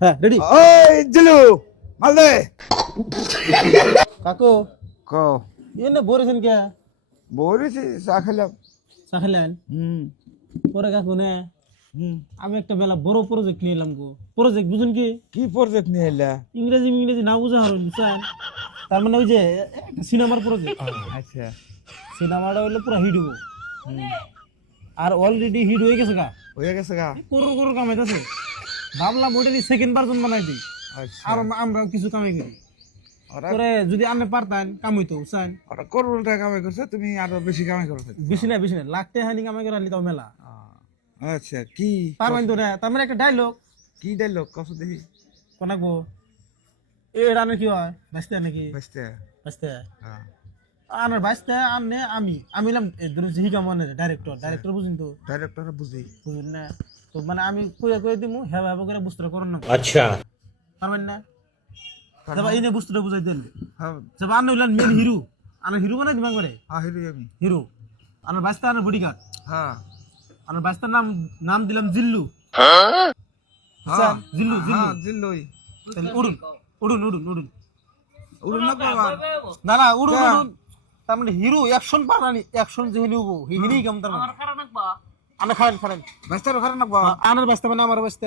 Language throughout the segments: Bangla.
হ্যাঁ রেডি ওই জিলু মাল দে। কাকু ক। এনে বলেছেন কে? বলেছি চা খেলাম। চা খেলেন? হুম। পরে কাকু নে আমি একটা মেলা বড় প্রজেক্ট নিয়ে এলাম গো। প্রজেক্ট বুঝুন কি? কি প্রজেক্ট নিয়ে এলা? ইংরেজি ইংরেজি না বুঝা হলো বুঝছেন তার মানে ওই যে সিনেমার প্রজেক্ট আচ্ছা। সিনেমাটা হইল পুরো হিট হব আর অলরেডি হিট হয়ে গেছে গা। হয়ে গেছে গা। করুর করুর কামাইতেছে ভাবলাম ওইটারই সেকেন্ড ভার্জন বানাই দিই। আচ্ছা। আর আমরা কিছু কামাই করি। ওরা যদি আপনি পারতেন বুঝছেন ওরা করোড় টাকা কামাই করছে তুমি আরও বেশি কামাই করছ বেশি না বেশি না লাখ টাকা হানি কামাই করে আনলি তাও মেলা। আচ্ছা কি তার মানে তো না তার মানে একটা ডায়লগ কি ডাইলগ কত দেখি। কোনাকবো এ রানে কি হয়? বাঁচতে নাকি? বাঁচতে বাঁচতে হ্যাঁ। আনার বাঁচতে আননে আমি। আমি ধরুন হিকা মনে ডাইরেক্টর ডাইরেক্টর বুঝুন তো? ডাইরেক্টর বুঝি। বুঝুন না। তো মানে আমি পুরা করে দিমু হেব হেব করে বুস্তরা করন না। আচ্ছা। পারবেন না? তবে এই নে বুস্তরা বুঝাই দেন। হ্যাঁ। যাবা আনো ইলান মেন হিরো আনো হিরো বানাই দিবা করে হ্যাঁ হিরো আমি। হিরো আনো বাস্তা আনো বডিগার্ড হ্যাঁ। আনো বাস্তার নাম নাম দিলাম জিল্লু। হ্যাঁ। হ্যাঁ জিল্লু জিল্লু। জিল্লুই। তাহলে উড়ুন উড়ুন উড়ুন উড়ুন। উড়ুন না বাবা। না না উড়ুন উড়ুন। তার মানে হিরো অ্যাকশন পারানি অ্যাকশন যে হিরো হিরোই কেমন তার মানে? আনা খান খান বাঁচতে খারাপ না বাবা। আনার বাঁচতে মানে আমার বাঁচতে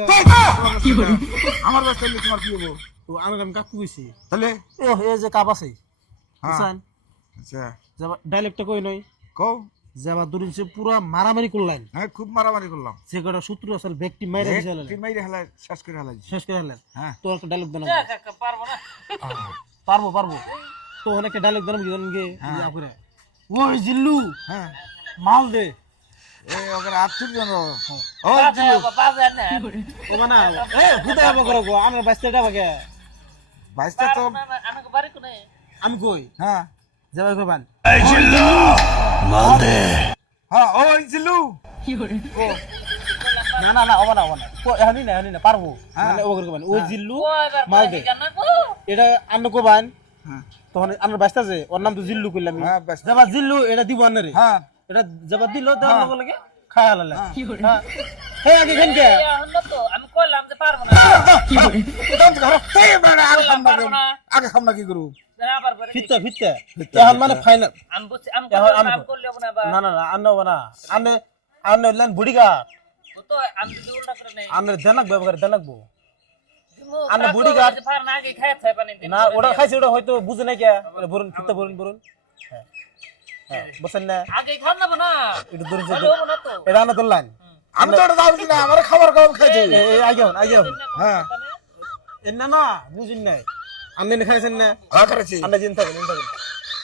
আমার বাঁচতে হলে তোমার কি হব? তো আনার আমি কাকু কইছি। তাহলে? ও এই যে কাপ আছে। হ্যাঁ। বুঝছেন? আচ্ছা। যাবা ডাইলেক্টটা কই নই কও। যাবা দুরিন সে পুরা মারামারি করলেন হ্যাঁ খুব মারামারি করলাম। সে কটা সূত্র আসল ব্যক্তি মাইরা দিছে তুই মাইরে হেলাই শেষ করে হেলাই শেষ করে হলেন হ্যাঁ। তো একটা ডায়লগ দেন পারব পারব তো অনেক ডায়লগ দেন বুঝলেন গে আপরে ওই জিল্লু হ্যাঁ। মাল দে। আমি কই? হ্যাঁ। যাবাই করবান হ্যাঁ ওই জিলু না না না ওবা না না। না না পারব। মানে ওই জিল্লু মাল দে। এটা আন্ন কোবান হ্যাঁ। তখন আমার বাস্তা যে ওর নাম তো জিল্লু হ্যাঁ যাবা জিল্লু এটা দিব আন্না রে হ্যাঁ। এটা যাবা দিল দেওয়ার লগে লগে খায় হালালে হ্যাঁ। হে আগে কেন কে? আমি কইলাম যে পারব না। দাম ধরো এই বেড়া আগে সামনা কি আগে সামনা কি করু আবার করে ফিতে ফিতে এখন মানে ফাইনাল আমি বুঝছি আমি আমি আমি করলে না না না না আন্ন না। আন্নে আন্নে লান বুড়িগা তো আমি যদি উল্টা করে নেই। আন্নে দেনাক ব্যবহার দেনাকবো তুমি আন্নে কাকু বুড়ি গাছ- না আগে খায় পানি না ওটা খাইছে ওটা হয়তো বুঝে নাই কে। বরুন ফিতে বরুন বরুন হ্যাঁ হ্যাঁ। বুঝছেন না আগে খান না না এটা ধরুন তাহলে না তো এটা আন্নে তোলান আমি তো এটা জানি না আমার খাবার খাবার খাইছি আগে হন আগে হন হ্যাঁ না না বুঝিন নাই আন্নে খাইছেন না হ্যাঁ করেছি আন্নে জিন থাকেন জিন থাকেন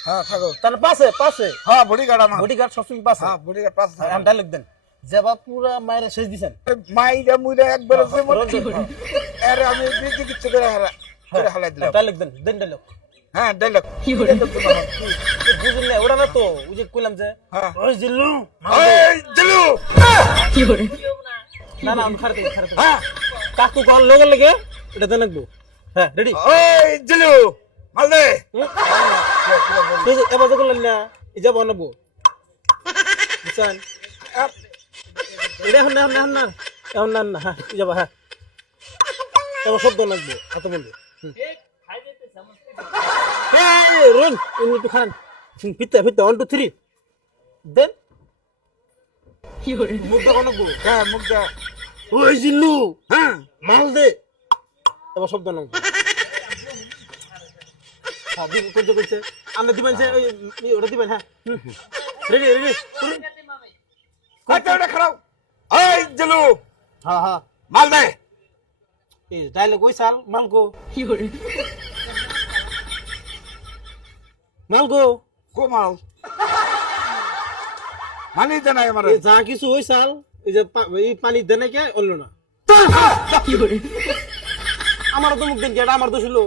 হ্যাঁ থাকো তাহলে পাশে পাশে হ্যাঁ বুড়ি গাড়া আমার বডিগার্ড সবসময় পাশে হ্যাঁ বুড়ি গাড় পাঁচ আমি ডায়লগ দেন যাবা পুরা মায়ের শেষ দিছেন মাইরা মুইরা একবার আছে মনে আরে আমি কিচ্ছু করে হারা করে হালাই দিলাম ডায়লগ দেন দেন ডায়লগ হ্যাঁ ডাইলগ না না তো ওই যে কইলাম যে হ্যাঁ। ওই জিল্লু। ওই জিলু না না আমি খারাপ খারাপ হ্যাঁ। কাকু কল লগে লাগে এটা দেন লাগবো। হ্যাঁ রেডি ওই জিলু মাল দে! এই এবার যখন না এই যাব বুঝছেন? এটা না না এখন না। না হ্যাঁ যাবা হ্যাঁ। এবার শব্দ লাগবো এত বলব। এই রন ইনি একটু খান ফিতে ফিতে ওয়ান টু থ্রি দেন মুখ দেখো লাগবো হ্যাঁ মুখ ওই জিল্লু হ্যাঁ মাল দে এবার শব্দ করছে করছে আমরা দিবেন যে ওই ওটা দিবেন হ্যাঁ রেডি রেডি কত ওটা খারাপ ওই জিলু হ্যাঁ হ্যাঁ মাল দে এই ডায়লগ ওই সাল মালকো মালকো গো মাল। মানি দে নাই আমার। যা কিছু হই সাল এই যে এই পানি দেনে কে অন্য না। আমার তো মুখ দিন আমার দোষ ছিল